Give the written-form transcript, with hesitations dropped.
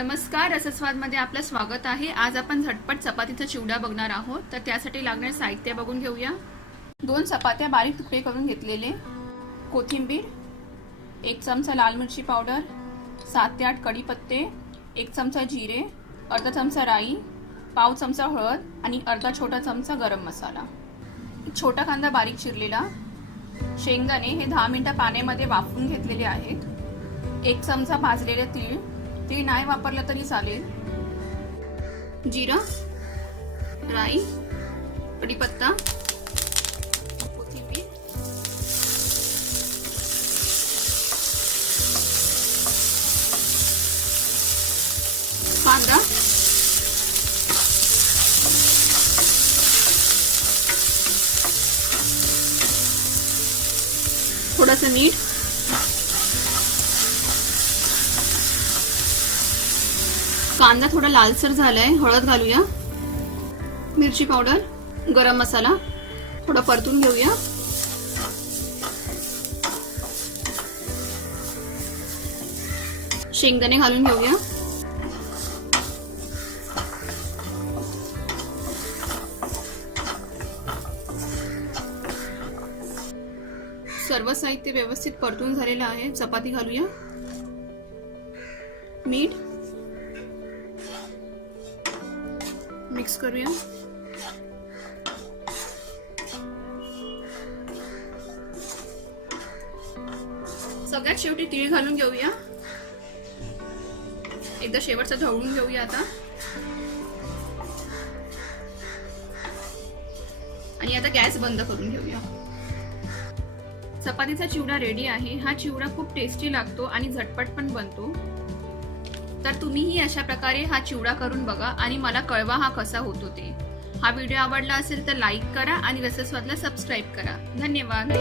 नमस्कार, रसस्वादमध्ये आपलं स्वागत आहे। आज आपण झटपट चपातीचा चिवडा बघणार आहोत। तर त्यासाठी लागणारे साहित्य बघून घेऊया। 2 चपात्या बारीक तुकडे करून घेतलेले, कोथिंबीर, 1 चमचा लाल मिरची पावडर, 7 ते 8 कढीपत्ते, 1 चमचा जिरे, अर्धा चमचा राई, पाव चमचा हळद आणि अर्धा छोटा चमचा गरम मसाला, छोटा कांदा बारीक चिरलेला, शेंगदाणे हे 10 मिनिटं पाण्यामध्ये वाफवून घेतलेले आहेत, 1 चमचा भाजलेले तीळ, तीळ नाही वापरलं तरी चालेल, जिरा, राई, कढीपत्ता, कोथिंबीर, कांदा, थोडंसं मीठ, कांदा थोडा लालसर झालाय, हळद घालूया, मिरची पावडर, गरम मसाला थोडा परतून घेऊया, शेंगदाणे घालून घेऊया, सर्व साहित्य व्यवस्थित परतून झालेलं आहे। चपाती घालूया, मीठ, मिक्स करूया, सगळ्यात शेवटी तीळ घालून घेऊया, एकदा शेवटचा ढवळून घेऊया आता, आणि आता गॅस बंद करून घेऊया। चपातीचा चिवडा रेडी आहे। हा चिवडा खूप टेस्टी लागतो आणि झटपट पण बनतो। तर तुम्हीही अशा प्रकारे हा चिवडा करून बघा आणि मला कळवा हा कसा होतो ते। हा व्हिडिओ आवडला असेल तर लाईक करा आणि रसस्वादला सबस्क्राईब करा। धन्यवाद।